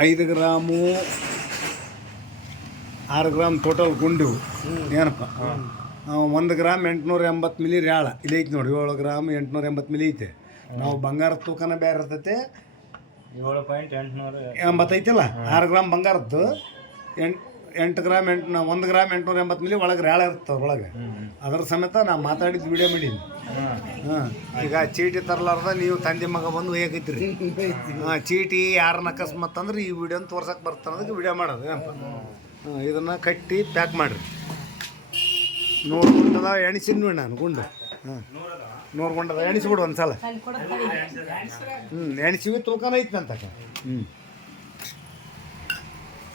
ಐದು ಗ್ರಾಮು ಆರು gram total ಗುಂಡು. ಏನಪ್ಪ? ಒಂದು ಗ್ರಾಮ್ ಎಂಟುನೂರ ಎಂಬತ್ತು ಮಿಲಿ ರ್ಯಾಳ. ಇಲ್ಲಿ ಐತೆ ನೋಡಿ ಏಳು ಗ್ರಾಮ್ ಎಂಟುನೂರ ಎಂಬತ್ತು ಮಿಲಿ ಐತೆ. ನಾವು ಬಂಗಾರದ ತೂಕನ ಬೇರೆ ಇರ್ತೈತೆ. ಏಳು ಪಾಯಿಂಟ್ ಎಂಟುನೂರ ಎಂಬತ್ತೈತಿಲ್ಲ ಆರು ಗ್ರಾಮ್ ಬಂಗಾರದ್ದು. ಎಂಟು ಎಂಟು ಗ್ರಾಮ್ ಎಂಟು ಒಂದು ಗ್ರಾಮ್ ಎಂಟುನೂರ ಎಂಬತ್ತು ಮಿಲಿ ಒಳಗೆ ರ್ಯಾಳ ಇರ್ತದೆ ಒಳಗೆ. ಅದ್ರ ಸಮೇತ ನಾ ಮಾತಾಡಿದ್ದು ವಿಡಿಯೋ ಮಾಡೀನಿ. ಹಾಂ. ಈಗ ಚೀಟಿ ತರಲಾರ್ದ ನೀವು ತಂದೆ ಮಗ ಬಂದು ಹೇಗೈತ್ರಿ ಹಾಂ, ಚೀಟಿ ಯಾರನ್ನ ಅಕಸ್ಮಾತ್ ಅಂದ್ರೆ ಈ ವಿಡಿಯೋನ ತೋರ್ಸಕ್ಕೆ ಬರ್ತಾನೆ ಅದಕ್ಕೆ ವಿಡಿಯೋ ಮಾಡೋದು ಹಾಂ, ಇದನ್ನು ಕಟ್ಟಿ ಪ್ಯಾಕ್ ಮಾಡಿರಿ. ನೂರು ಗುಂಡದ ಎಣಿಸಿನ ನೋಡಿ ನಾನು, ಗುಂಡ. ಹಾಂ. ನೂರು ಗುಂಡದ ಎಣಿಸ್ಬಿಡು ಒಂದು ಸಲ ಹ್ಞೂ ಎಣಿಸಿವಿ ತೂಕನ ಐತಿ ನಂತಕ. ಹ್ಞೂ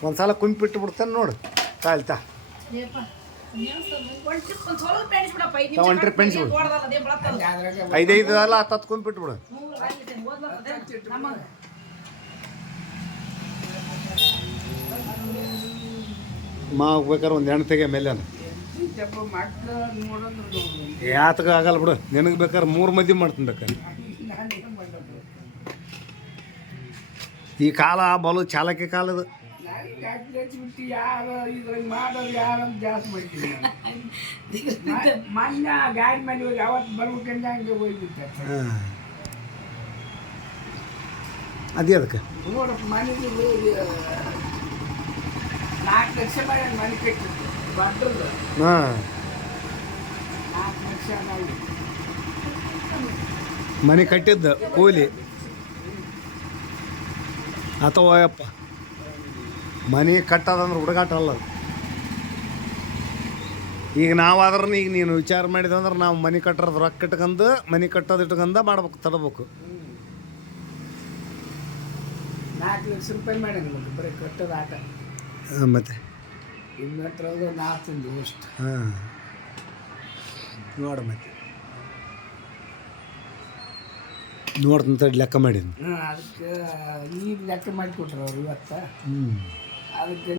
ಒಂದು ಸಲ ಕುಂಪಿಟ್ಟು ಬಿಡ್ತಾನೆ ನೋಡು. ತಾಳ್ತಾ ಒಂದ್ ಟ್ರಿಪ್ ಐದೈದು ಅಲ್ಲ ಹತ್ತು ಕುಂಪಿಟ್ಟು ಬಿಡು. ಮಾ ಬೇಕಾದ್ರೆ ಒಂದು ಹೆಣ್ಣು ತೆಗೆ ಮೇಲೆ ಯಾತಕ ಆಗಲ್ಲ ಬಿಡು. ನಿನಗೆ ಬೇಕಾದ್ರೆ ಮೂರು ಮದ್ವೆ ಮಾಡ್ತೀನಿ ಬೇಕಾರೆ ಈ ಕಾಲ ಬಲು ಚಾಲಕಿ ಕಾಲದ. ಬಿಟ್ಟು ಯಾರು ಇದ್ರಾಗ ಮಾಡೋರು ಯಾರು ಅಂತ ಜಾಸ್ತಿ ಮಾಡ್ತೀನಿ ಮೊನ್ನೆ ಗಾಡಿ ಮೇಲೆ ಹೋಗಿ ಅವತ್ತು ಬರ್ಬೇಕಂತ ಹಂಗೆ ಹೋಗ್ಬಿಟ್ಟೆ ಹಾಂ. ಅದೇ ಅದಕ್ಕೆ. ನೋಡಪ್ಪ ಮನೆಗೆ ಹೋಗಿ ನಾಲ್ಕು ಲಕ್ಷ ಮಾಡಿ ಮನೆ ಕಟ್ಟಿತ್ತು ದೊಡ್ಡದು. ಹಾಂ. ನಾಲ್ಕು ಲಕ್ಷ ಮಾಡಿ. ಮನೆ ಕಟ್ಟಿದ್ದ ಕೂಲಿ. ಅಥವಾ ಯಪ್ಪ. ಮನೆ ಕಟ್ಟೋದಂದ್ರೆ ಹುಡುಗಾಟ ಅಲ್ಲ. ಈಗ ನಾವಾದ್ರೂ ಈಗ ನೀನು ವಿಚಾರ ಮಾಡಿದಂದ್ರೆ ನಾವು ಮನೆ ಕಟ್ಟೋದು ರೊಕ್ಕ ಇಟ್ಕೊಂಡು ಮನೆ ಕಟ್ಟೋದು ಇಟ್ಕೊಂಡ ಮಾಡ್ಬೇಕು ತಡಬೇಕು. ನಾಲ್ಕು ಲಕ್ಷ ರೂಪಾಯಿ ಮಾಡಿದ್ರು ಬರೀ ಕಟ್ಟೋದು ಆಟ. ಮತ್ತೆ? ಇನ್ನತ್ರ ನಾಲ್ಕು ತಿಂದು ಅಷ್ಟು. ಹಾಂ. ನೋಡು ಮತ್ತೆ. ನೋಡ್ತೀನಿ ತಡಿ ಲೆಕ್ಕ ಮಾಡಿದ್ನಿ. ಅದಕ್ಕೆ ಈಗ ಲೆಕ್ಕ ಮಾಡಿಕೊಟ್ರು ಅವ್ರು ಇವತ್ತು. ಹ್ಞೂ ಅದಕ್ಕೆ